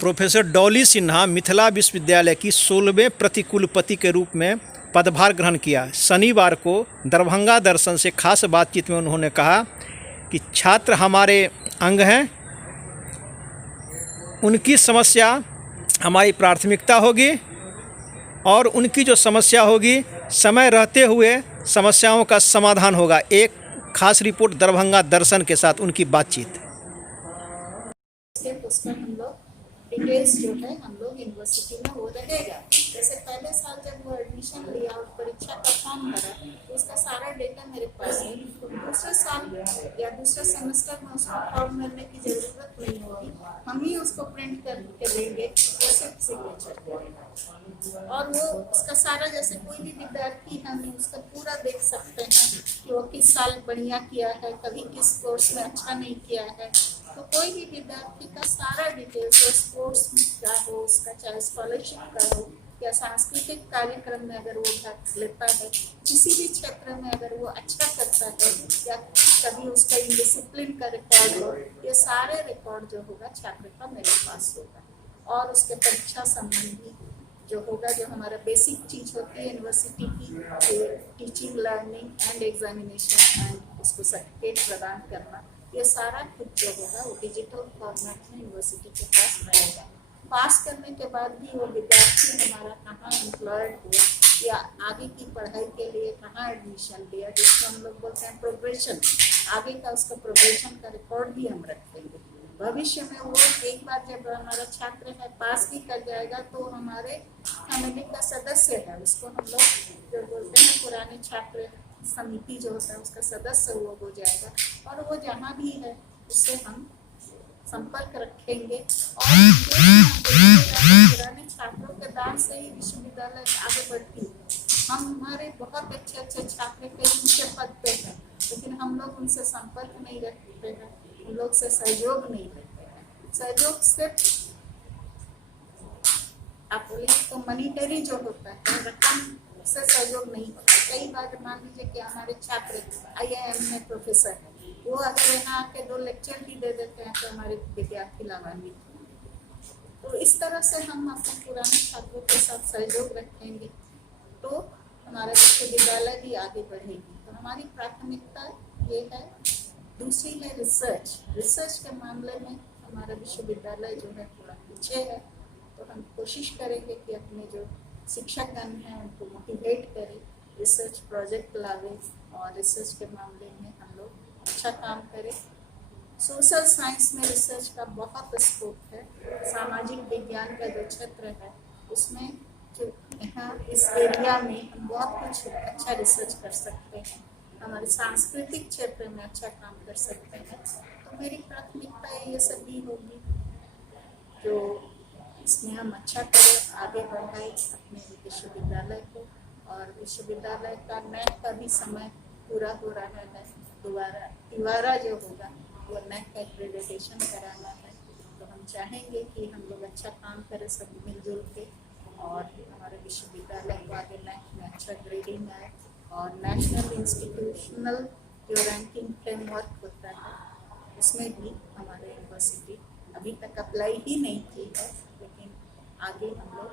Professor Dolly Sinha Mithila विश्वविद्यालय की 16वें प्रतिकुलपति के रूप में पदभार ग्रहण किया। शनिवार को दरभंगा दर्शन से खास बातचीत में उन्होंने कहा कि छात्र हमारे अंग हैं, उनकी समस्या हमारी प्राथमिकता होगी और उनकी जो समस्या होगी समय रहते हुए समस्याओं का समाधान होगा। एक खास रिपोर्ट दरभंगा दर्शन के साथ उनकी बातचीत। उसमें हम लोग डिटेल्स जो है हम लोग यूनिवर्सिटी में वो रहेगा। जैसे पहले साल जब वो एडमिशन लिया और परीक्षा का फॉर्म भरा तो उसका सारा डेटा मेरे पास है। दूसरे साल या दूसरे सेमेस्टर में उसको फॉर्म भरने की जरूरत नहीं होगी, हम ही उसको प्रिंट करके देंगे, वो सिर्फ सिग्नेचर और वो उसका सारा, जैसे कोई भी विद्यार्थी हम उसका पूरा देख सकते हैं कि वो किस साल बढ़िया किया है, कभी किस कोर्स में अच्छा नहीं किया है। तो कोई भी विद्यार्थी का सारा डिटेल्स हो, स्पोर्ट्स का हो, उसका चाहे स्कॉलरशिप का हो या सांस्कृतिक कार्यक्रम में अगर वो भाग लेता है, किसी भी क्षेत्र में अगर वो अच्छा करता है या कभी उसका इंडिसिप्लिन का रिकॉर्ड हो, ये सारे रिकॉर्ड जो होगा छात्र का मेरे पास होगा। और उसके परीक्षा संबंधी जो होगा, जो हमारा बेसिक चीज़ होती है यूनिवर्सिटी की, teaching, learning and examination and उसको सर्टिफिकेट प्रदान करना, ये सारा कुछ जो होगा वो डिजिटल फॉर्मेट में यूनिवर्सिटी के पास रहेगा। पास करने के बाद भी वो विद्यार्थी हमारा कहाँ एम्प्लॉयड हुआ या आगे की पढ़ाई के लिए कहाँ एडमिशन लिया, जिसको हम लोग बोलते हैं प्रोग्रेशन, आगे का उसका प्रोग्रेशन का रिकॉर्ड भी हम रखेंगे। भविष्य में वो एक बार जब हमारा छात्र है पास भी कर जाएगा तो हमारे फैमिली का सदस्य है, उसको हम लोग जो बोलते हैं पुराने छात्र समिति जो होता है उसका सदस्य वो हो जाएगा और वो जहाँ भी है उससे हम संपर्क रखेंगे। और पुराने छात्रों के दान से ही विश्वविद्यालय आगे बढ़ती है। हम हमारे बहुत अच्छे छात्र कई ऊंचे पद पे हैं, लेकिन हम लोग उनसे संपर्क नहीं रखते हैं, उन लोग से सहयोग नहीं लेते हैं। सहयोग सिर्फ आप बोलिए तो मनीटरी जो होता है, रकम से सहयोग नहीं होता। कई बार मान लीजिए कि हमारे छात्र IIM में प्रोफेसर है, वो अगर यहाँ आके 2 लेक्चर भी दे देते हैं तो हमारे विद्यार्थी लाभान्वित होंगे। तो इस तरह से हम अपने पुराने छात्रों के साथ सहयोग रखेंगे तो हमारा विश्वविद्यालय भी आगे बढ़ेगी। तो हमारी प्राथमिकता ये है। दूसरी है रिसर्च। रिसर्च के मामले में हमारा विश्वविद्यालय जो है थोड़ा पीछे है, तो हम कोशिश करेंगे कि अपने जो शिक्षकगण हैं उनको मोटिवेट करें, रिसर्च प्रोजेक्ट लावे और रिसर्च के मामले में हम लोग अच्छा काम करें। सोशल साइंस में रिसर्च का बहुत स्कोप है। सामाजिक विज्ञान का जो क्षेत्र है उसमें जो यहाँ इस एरिया में हम बहुत कुछ अच्छा रिसर्च कर सकते हैं, हमारे सांस्कृतिक क्षेत्र में अच्छा काम कर सकते हैं। तो मेरी प्राथमिकता ये सभी होगी जो इसमें हम अच्छा करें, आगे बढ़ाएं अपने विश्वविद्यालय को। और विश्वविद्यालय का NAAC का भी समय पूरा हो रहा है, दोबारा जो होगा वो NAAC का एक्रेडिटेशन कराना है। तो हम चाहेंगे कि हम लोग अच्छा काम करें सब मिलजुल के और हमारे विश्वविद्यालय को आगे NAAC में अच्छा ग्रेडिंग आए और नेशनल इंस्टीट्यूशनल जो रैंकिंग फ्रेमवर्क होता है उसमें भी हमारे यूनिवर्सिटी अभी तक अप्लाई ही नहीं की है, लेकिन आगे हम लोग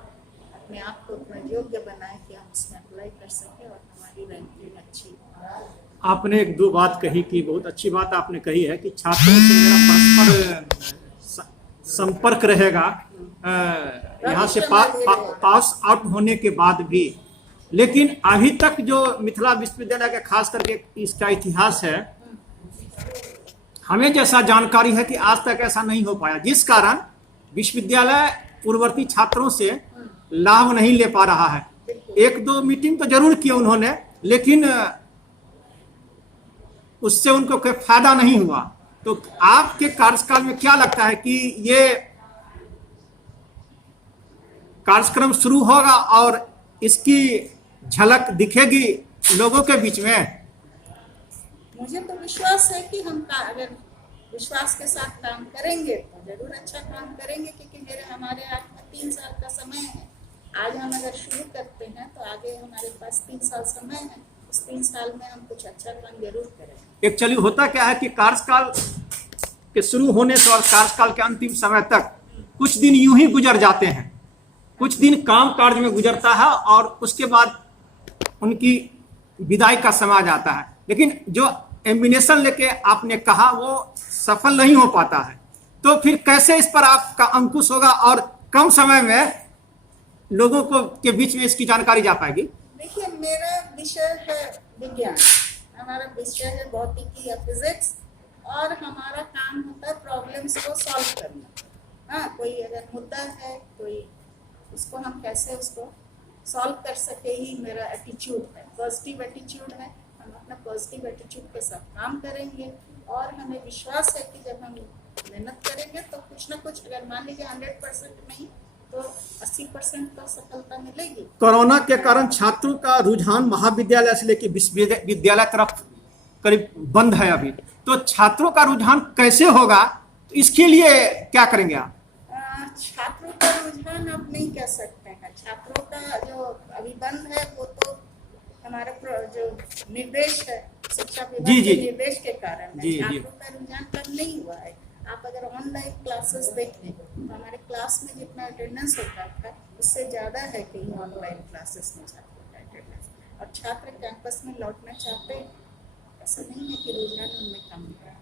अपने आप को इतना योग्य बनाए कि हम उसमें अप्लाई कर सकें और हमारी रैंकिंग अच्छी हो। आपने एक दो बात कही कि बहुत अच्छी बात आपने कही है कि छात्रों से मेरा परस्पर संपर्क रहेगा यहाँ से पास आउट होने के बाद भी। लेकिन अभी तक जो मिथिला विश्वविद्यालय का खास करके इसका इतिहास है, हमें जैसा जानकारी है कि आज तक ऐसा नहीं हो पाया, जिस कारण विश्वविद्यालय पूर्ववर्ती छात्रों से लाभ नहीं ले पा रहा है। 1-2 मीटिंग तो जरूर किए उन्होंने, लेकिन उससे उनको कोई फायदा नहीं हुआ। तो आपके कार्यकाल में क्या लगता है कि ये कार्यक्रम शुरू होगा और इसकी झलक दिखेगी लोगों के बीच में? मुझे तो विश्वास है कि हम अगर विश्वास के साथ काम करेंगे तो जरूर अच्छा काम करेंगे, क्योंकि हमारे हाथ में 3 साल का समय है। आज हम अगर शुरू करते हैं तो आगे हमारे पास 3 साल समय है, उस 3 साल में हम कुछ अच्छा काम जरूर करेंगे। एक्चुअली होता क्या है कि कार्यकाल के शुरू होने से और कार्यकाल के अंतिम समय तक कुछ दिन यूं ही गुजर जाते हैं, कुछ दिन काम काज में गुजरता है और उसके बाद उनकी विदाई का समय आ जाता है। लेकिन जो एम्बिनेशन लेके आपने कहा वो सफल नहीं हो पाता है, तो फिर कैसे इस पर आपका अंकुश होगा और कम समय में लोगों को के बीच में इसकी जानकारी जा पाएगी? देखिए, मेरा विषय है विज्ञान, हमारा विषय है भौतिकी या फिजिक्स, और हमारा काम होता है प्रॉब्लम्स को सॉल्व करना। हाँ, कोई अगर मुद्दा है, कोई उसको हम कैसे उसको सॉल्व कर सके, ही मेरा एटीट्यूड है, पॉजिटिव एटीट्यूड है। हम अपना पॉजिटिव एटीट्यूड के साथ काम करेंगे और हमें विश्वास है कि जब हम मेहनत करेंगे तो कुछ ना कुछ, अगर मान लीजिए 100% नहीं तो 80% तो सफलता मिलेगी। कोरोना के कारण छात्रों का रुझान महाविद्यालय से लेकर विश्वविद्यालय तरफ करीब बंद है अभी, तो छात्रों का रुझान कैसे होगा, तो इसके लिए क्या करेंगे आप? छात्रों का रुझान आप नहीं कह सकते हैं। छात्रों का जो अभी बंद है वो तो हमारा जो निर्देश है, शिक्षा विभाग के निर्देश के कारण है। छात्रों का रुझान कम नहीं हुआ है। आप अगर ऑनलाइन क्लासेस देखें तो हमारे क्लास में जितना अटेंडेंस होता था उससे ज़्यादा है कहीं ऑनलाइन क्लासेस में छात्रों का अटेंडेंस, और छात्र कैंपस में लौटना चाहते हैं। ऐसा नहीं है कि रुझान उनमें कम है।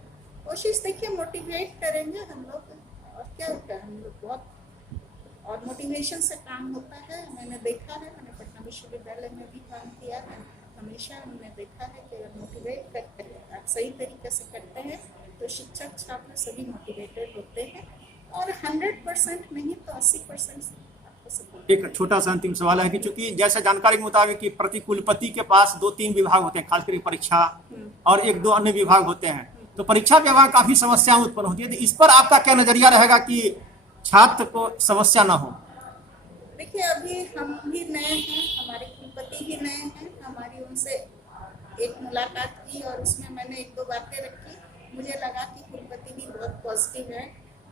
कोशिश देखिए, मोटिवेट करेंगे हम लोग, और क्या होता है, हम लोग बहुत और मोटिवेशन से काम होता है। मैंने देखा है, मैंने पटना विश्वविद्यालय में भी काम किया है, हमेशा हमने देखा है कि अगर मोटिवेट करते हैं, आप सही तरीके से करते हैं तो शिक्षक छात्र सभी मोटिवेटेड होते हैं, और 100% नहीं तो 80% आपको सपोर्ट। एक छोटा सा अंतिम सवाल है कि चूंकि जैसे जानकारी के मुताबिक कि प्रति कुलपति के पास 2-3 विभाग होते हैं, खासकर परीक्षा और 1-2 अन्य विभाग होते हैं, तो परीक्षा विभाग काफी समस्याएं उत्पन्न होती है, तो इस पर आपका क्या नजरिया रहेगा कि छात्र को समस्या ना हो? देखिए, अभी हम भी नए हैं, हमारे कुलपति भी नए हैं। हमारी उनसे एक मुलाकात की और उसमें मैंने 1-2 बातें रखी। मुझे लगा कि कुलपति भी बहुत पॉजिटिव है,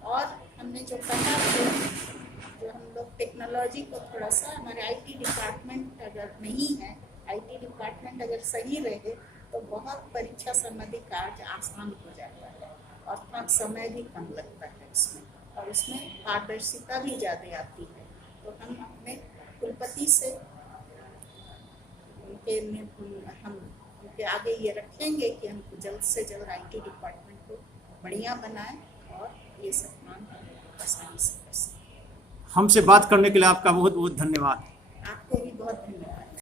और हमने जो कहा कि जो हम लोग टेक्नोलॉजी को थोड़ा सा, हमारे आईटी डिपार्टमेंट अगर नहीं है, आईटी डिपार्टमेंट अगर सही रहे तो बहुत परीक्षा संबंधी कार्य आसान हो जाता है और थोड़ा समय भी कम लगता है इसमें, और उसमें पारदर्शिता भी ज़्यादा आती है। तो हम अपने कुलपति से हम उनके आगे ये रखेंगे कि हम जल्द से जल्द आईटी डिपार्टमेंट को बढ़िया बनाएं और ये सब काम आसानी से कर सकें। हमसे बात करने के लिए आपका बहुत बहुत धन्यवाद। आपको भी बहुत धन्यवाद।